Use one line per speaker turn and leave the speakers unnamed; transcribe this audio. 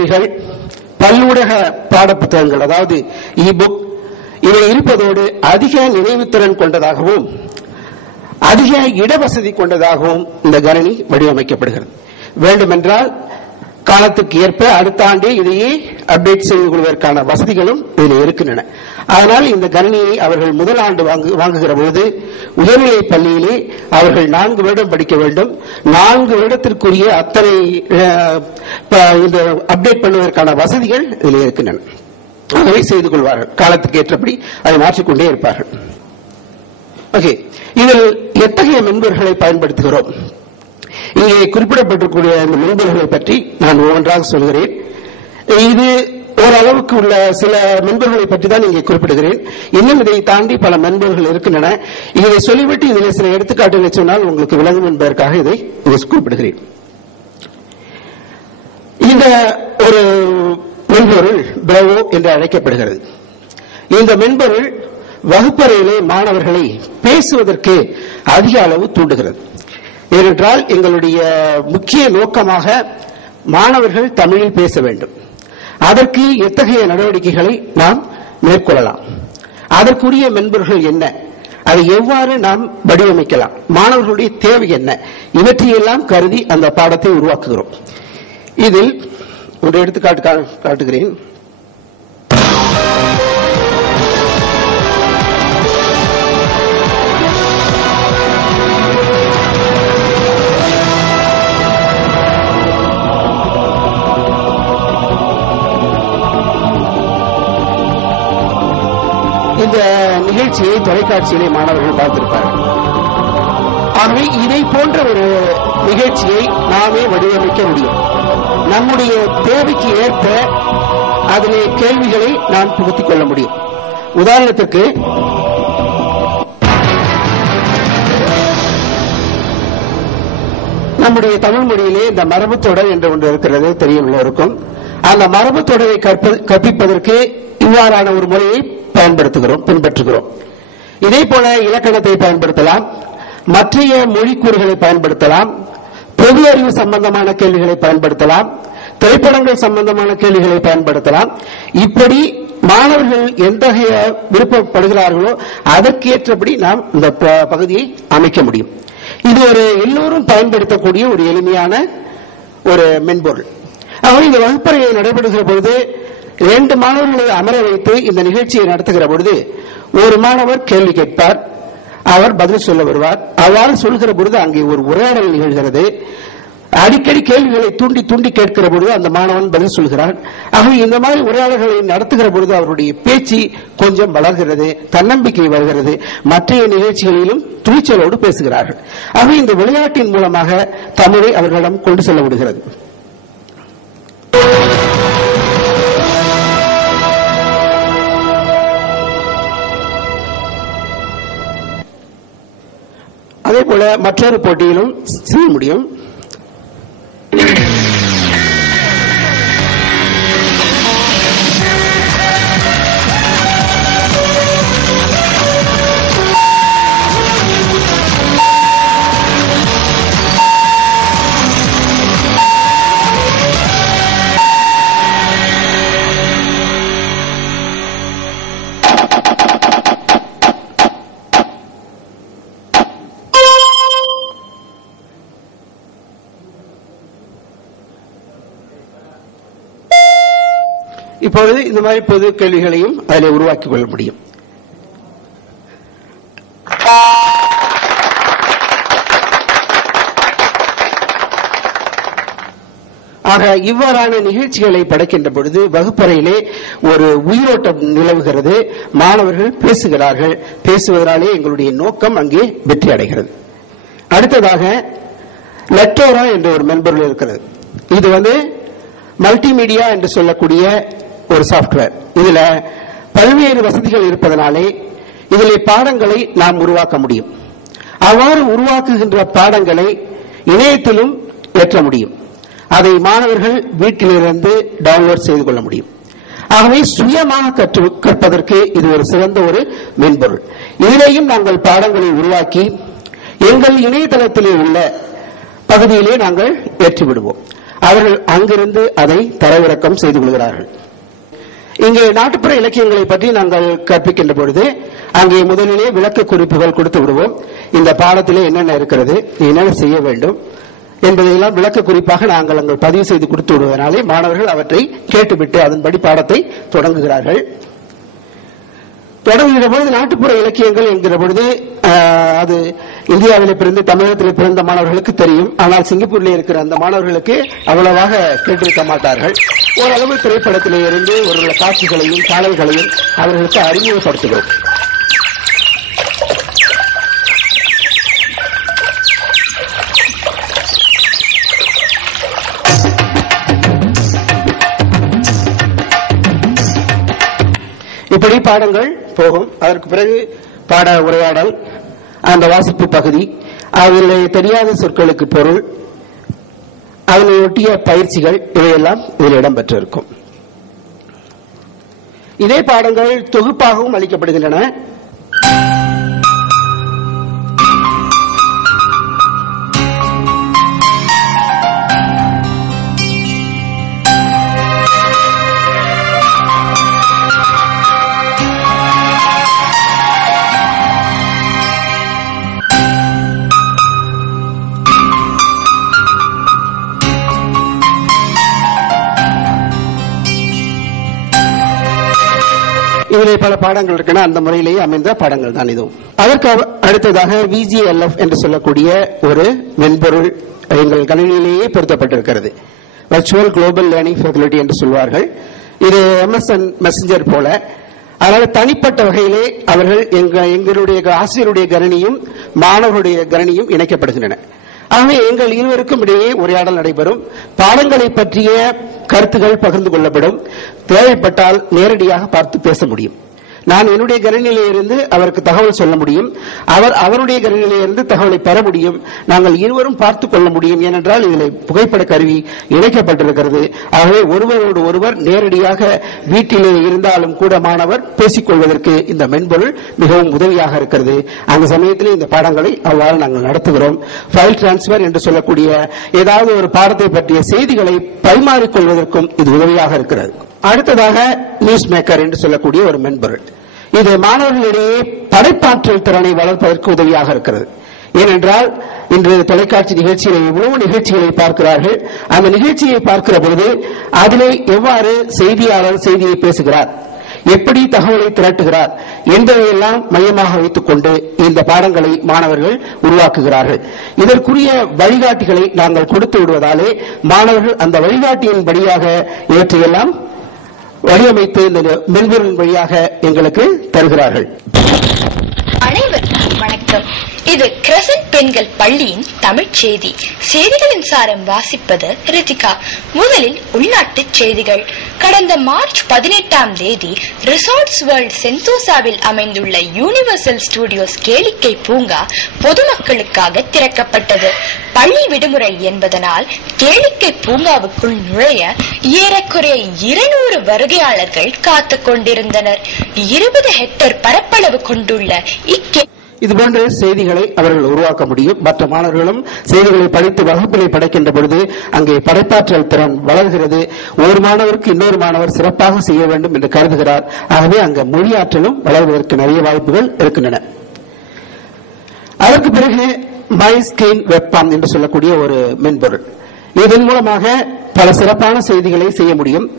கருவிகள் பல்லூடக பாடப்புத்தகங்கள் அதாவது இ புக் இவை இருப்பதோடு அதிக நினைவுத்திறன் கொண்டதாகவும் அதிக இடவசதி கொண்டதாகவும் இந்த கணனி வடிவமைக்கப்படுகிறது. வேண்டுமென்றால் காலத்துக்கு ஏற்ப அடுத்த ஆண்டே இதையே அப்டேட் செய்து கொள்வதற்கான வசதிகளும் இதில் இருக்கின்றன. அதனால் இந்த கணினியை அவர்கள் முதல் ஆண்டு வாங்கு- வாங்குகிற போது உயர்நிலை பள்ளியிலே அவர்கள் நான்கு வருடம் படிக்க வேண்டும். நான்கு வருடத்திற்குரிய அத்தனை இந்த அப்டேட் பண்ணுவதற்கான வசதிகள் இதில் இருக்கின்றன. ஆகவே செய்து கொள்வார்கள். காலத்துக்கு ஏற்றபடி அதை மாற்றிக்கொண்டே இருப்பார்கள். ஓகே. இதில் எத்தகைய மென்பொருள்களை பயன்படுத்துகிறோம்? இங்கே குறிப்பிடப்பட்டிருக்கூடிய இந்த மென்பொருள்களை பற்றி நான் ஒவ்வொன்றாக சொல்கிறேன். இது ஓரளவுக்கு உள்ள சில மென்பொருள்களை பற்றி தான் இங்கே குறிப்பிடுகிறேன். இன்னும் இதை தாண்டி பல மென்பொருள்கள் இருக்கின்றன. இதை சொல்லிவிட்டு இதில் சில எடுத்துக்காட்டுகளை சொன்னால் உங்களுக்கு விளங்கும் என்பதற்காக இதை குறிப்பிடுகிறேன். இந்த ஒரு மென்பொருள் பிரவோ என்று அழைக்கப்படுகிறது. இந்த மென்பொருள் வகுப்பறையிலே மாணவர்களை பேசுவதற்கு அதிக அளவு தூண்டுகிறது. ஏனென்றால் எங்களுடைய முக்கிய நோக்கமாக மாணவர்கள் தமிழில் பேச வேண்டும். அதற்கு எத்தகைய நடவடிக்கைகளை நாம் மேற்கொள்ளலாம்? அதற்குரிய மென்பொருள்கள் என்ன? அதை எவ்வாறு நாம் வடிவமைக்கலாம்? மாணவர்களுடைய தேவை என்ன? இவற்றையெல்லாம் கருதி அந்த பாடத்தை உருவாக்குகிறோம். இதில் ஒரு எடுத்துக்காட்டு காட்டுகிறேன். நிகழ்ச்சியை தொலைக்காட்சியிலே மாணவர்கள் பார்த்திருப்பார்கள். ஆகவே இதை போன்ற ஒரு நிகழ்ச்சியை நாமே வடிவமைக்க முடியும். நம்முடைய தேவைக்கு ஏற்ப அதிலே கேள்விகளை நாம் புகுத்திக் கொள்ள முடியும். உதாரணத்திற்கு நம்முடைய தமிழ் மொழியிலே இந்த மரபு தொடர் என்று ஒன்று இருக்கிறது தெரியும் இருக்கும் அந்த மரபு தொடரை கற்பிப்பதற்கு இவ்வாறான ஒரு முறையை பயன்படுத்துகிறோம் பின்பற்றுகிறோம். இதே போல இலக்கணத்தை பயன்படுத்தலாம் மற்றைய மொழிக்கூறுகளை பயன்படுத்தலாம் பொது அறிவு சம்பந்தமான கேள்விகளை பயன்படுத்தலாம் திரைப்படங்கள் சம்பந்தமான கேள்விகளை பயன்படுத்தலாம். இப்படி மாணவர்கள் எந்தகைய விருப்பப்படுகிறார்களோ அதற்கேற்றபடி நாம் இந்த ப- பகுதியை அமைக்க முடியும். இது ஒரு எல்லோரும் பயன்படுத்தக்கூடிய ஒரு எளிமையான ஒரு மென்பொருள். ஆகவே இந்த வகுப்பறையை நடைபெறுகிற பொழுது இரண்டு மாணவர்களை அமர வைத்து இந்த நிகழ்ச்சியை நடத்துகிற பொழுது ஒரு மாணவர் கேள்வி கேட்பார். அவர் பதில் சொல்ல வருவார். அவ்வாறு சொல்கிற பொழுது அங்கே ஒரு உரையாடல் நிகழ்கிறது. அடிக்கடி கேள்விகளை தூண்டி தூண்டி கேட்கிற பொழுது அந்த மாணவன் பதில் சொல்கிறான். ஆகவே இந்த மாதிரி உரையாடல்களை நடத்துகிற பொழுது அவருடைய பேச்சு கொஞ்சம் வளர்கிறது தன்னம்பிக்கை வருகிறது மற்றைய நிகழ்ச்சிகளிலும் துணிச்சலோடு பேசுகிறார்கள். ஆகவே இந்த விளையாட்டின் மூலமாக தமிழை அவர்களிடம் கொண்டு செல்ல விடுகிறது. அதே போல மற்றொரு போட்டியிலும் செய்ய முடியும். இப்பொழுது இந்த மாதிரி பொது கேள்விகளையும் அதில் உருவாக்கிக் கொள்ள முடியும். ஆக இவ்வாறான நிகழ்ச்சிகளை படைக்கின்ற பொழுது வகுப்பறையிலே ஒரு உயிரோட்டம் நிலவுகிறது. மாணவர்கள் பேசுகிறார்கள். பேசுவதாலே எங்களுடைய நோக்கம் அங்கே வெற்றி அடைகிறது. அடுத்ததாக லெட்டோரா என்ற ஒரு மென்பொருள் இருக்கிறது. இது வந்து மல்டிமீடியா என்று சொல்லக்கூடிய ஒரு சாஃப்ட்வேர் இதுல பல்வேறு வசதிகள் இருப்பதனாலே இதிலே பாடங்களை நாம் உருவாக்க முடியும். அவ்வாறு உருவாக்குகின்ற பாடங்களை இணையத்திலும் ஏற்ற முடியும். அதை மாணவர்கள் வீட்டிலிருந்து டவுன்லோட் செய்து கொள்ள முடியும். ஆகவே சுயமாக கற்று கற்பதற்கு இது ஒரு சிறந்த ஒரு மென்பொருள். இதிலேயும் நாங்கள் பாடங்களை உருவாக்கி எங்கள் இணையதளத்திலே உள்ள பகுதியிலே நாங்கள் ஏற்றிவிடுவோம். அவர்கள் அங்கிருந்து அதை தரவிறக்கம் செய்து கொள்கிறார்கள். இங்கே நாட்டுப்புற இலக்கியங்களை பற்றி நாங்கள் கற்பிக்கின்ற பொழுது அங்கே முதலிலே விளக்க குறிப்புகள் கொடுத்து விடுவோம். இந்த பாடத்திலே என்னென்ன இருக்கிறது என்னென்ன செய்ய வேண்டும் என்பதையெல்லாம் விளக்க குறிப்பாக நாங்கள் அங்கு பதிவு செய்து கொடுத்து விடுவதனாலே மாணவர்கள் அவற்றை கேட்டுவிட்டு அதன்படி பாடத்தை தொடங்குகிறார்கள். தொடங்குகிற பொழுது நாட்டுப்புற இலக்கியங்கள் என்கிற பொழுது ஆஹ், அது இந்தியாவிலே பிறந்து தமிழகத்தில் பிறந்த மாணவர்களுக்கு தெரியும். ஆனால் சிங்கப்பூரில் இருக்கிற அந்த மாணவர்களுக்கு அவ்வளவாக கேட்டிருக்க மாட்டார்கள். ஓரளவு திரைப்படத்திலே இருந்து ஒரு காட்சிகளையும் பாடல்களையும் அவர்களுக்கு அறிமுகப்படுத்துகிறோம். இப்படி பாடங்கள் போகும். அதற்கு பிறகு பாட உரையாடல் அந்த வாசிப்பு பகுதி. அதில் தெரியாத சொற்களுக்கு பொருள். அதனையொட்டிய பயிற்சிகள் இவையெல்லாம் இதில் இடம்பெற்றிருக்கும். இதே பாடங்கள் தொகுப்பாகவும் அளிக்கப்படுகின்றன. இதிலே பல பாடங்கள் இருக்கின்றன அந்த முறையிலேயே அமைந்த பாடங்கள் தான் இதுவும். அதற்கு அடுத்ததாக விஜிஎல்எஃப் என்று சொல்லக்கூடிய ஒரு மென்பொருள் எங்கள் கணினியிலேயே பொருத்தப்பட்டிருக்கிறது. வர்ச்சுவல் குளோபல் லேர்னிங் ஃபெசிலிட்டி என்று சொல்வார்கள். இது எம்எஸ்என் மெசஞ்சர் போல. அதனால தனிப்பட்ட வகையிலே அவர்கள் எங்களுடைய ஆசிரியருடைய கணினியும் மாணவருடைய கணினியும் இணைக்கப்படுகின்றன. ஆகவே எங்கள் இருவருக்கும் இடையே உரையாடல் நடைபெறும். பாடங்களை பற்றிய கருத்துகள் பகிர்ந்து கொள்ளப்படும். தேவைப்பட்டால் நேரடியாக பார்த்து பேச முடியும். நான் என்னுடைய கணினியிலே அவருக்கு தகவல் சொல்ல முடியும். அவர் அவருடைய கணினியிலே தகவலை பெற முடியும். நாங்கள் இருவரும் பார்த்துக் கொள்ள முடியும். ஏனென்றால் இதில் புகைப்பட கருவி இணைக்கப்பட்டிருக்கிறது. ஆகவே ஒருவரோடு ஒருவர் நேரடியாக வீட்டிலே இருந்தாலும் கூட மாணவர் பேசிக் கொள்வதற்கு இந்த மென்பொருள் மிகவும் உதவியாக இருக்கிறது. அந்த சமயத்தில் இந்த பாடங்களை அவ்வாறு நாங்கள் நடத்துகிறோம். ஃபைல் டிரான்ஸ்பர் என்று சொல்லக்கூடிய ஏதாவது ஒரு பாடத்தை பற்றிய செய்திகளை பரிமாறிக்கொள்வதற்கும் இது உதவியாக இருக்கிறது. அடுத்ததாக நியூஸ் மேக்கர் என்று சொல்லக்கூடிய ஒரு மென்பொருள். இது மாணவர்களிடையே படைப்பாற்றல் திறனை வளர்ப்பதற்கு உதவியாக இருக்கிறது. ஏனென்றால் இன்று தொலைக்காட்சி நிகழ்ச்சிகளை எவ்வளவு நிகழ்ச்சிகளை பார்க்கிறார்கள். அந்த நிகழ்ச்சியை பார்க்கிற பொழுது அதிலே எவ்வாறு செய்தியாளர் செய்தியை பேசுகிறார் எப்படி தகவலை திரட்டுகிறார் என்பதையெல்லாம் மையமாக வைத்துக் கொண்டு இந்த பாடங்களை மாணவர்கள் உருவாக்குகிறார்கள். இதற்குரிய வழிகாட்டிகளை நாங்கள் கொடுத்து விடுவதாலே மாணவர்கள் அந்த வழிகாட்டியின் படியாக இவற்றையெல்லாம் வடிவமைத்து இந்த மென்பொருளின் வழியாக எங்களுக்கு தருகிறார்கள்.
அனைவருக்கும் வணக்கம். இது கிரசன் பெண்கள் பள்ளியின் தமிழ் செய்தி. செய்திகளின் சாரம் வாசிப்பது ரிதிகா முதலில் உள்நாட்டு செய்திகள். கடந்த மார்ச் பதினெட்டாம் தேதி ரிசார்ட்ஸ் வேர்ல்ட் சென்தோசாவில் அமைந்துள்ள யூனிவர்சல் ஸ்டுடியோஸ் கேளிக்கை பூங்கா பொதுமக்களுக்காக திறக்கப்பட்டது. பள்ளி விடுமுறை என்பதனால் கேளிக்கை பூங்காவுக்குள் நுழைய ஏறக்குறைய இருநூறு வருகையாளர்கள் காத்து கொண்டிருந்தனர். இருபது ஹெக்டேர் பரப்பளவு கொண்டுள்ள இக்கே
இது போன்ற செய்திகளை அவர்கள் உருவாக்க முடியும். மற்ற மாணவர்களும் செய்திகளை படித்து வகுப்பினை படைக்கின்ற பொழுது அங்கே படைப்பாற்றல் திறன் வளர்கிறது. ஒரு மாணவருக்கு இன்னொரு மாணவர் சிறப்பாக செய்ய வேண்டும் என்று கருதுகிறார். ஆகவே அங்கு மொழியாற்றலும் வளர்வதற்கு நிறைய வாய்ப்புகள் இருக்கின்றன. அதற்கு பிறகு மை ஸ்கிரீன் வெப்பாம் என்று சொல்லக்கூடிய ஒரு மென்பொருள். இதன் மூலமாக பல சிறப்பான செய்திகளை செய்ய முடியும்.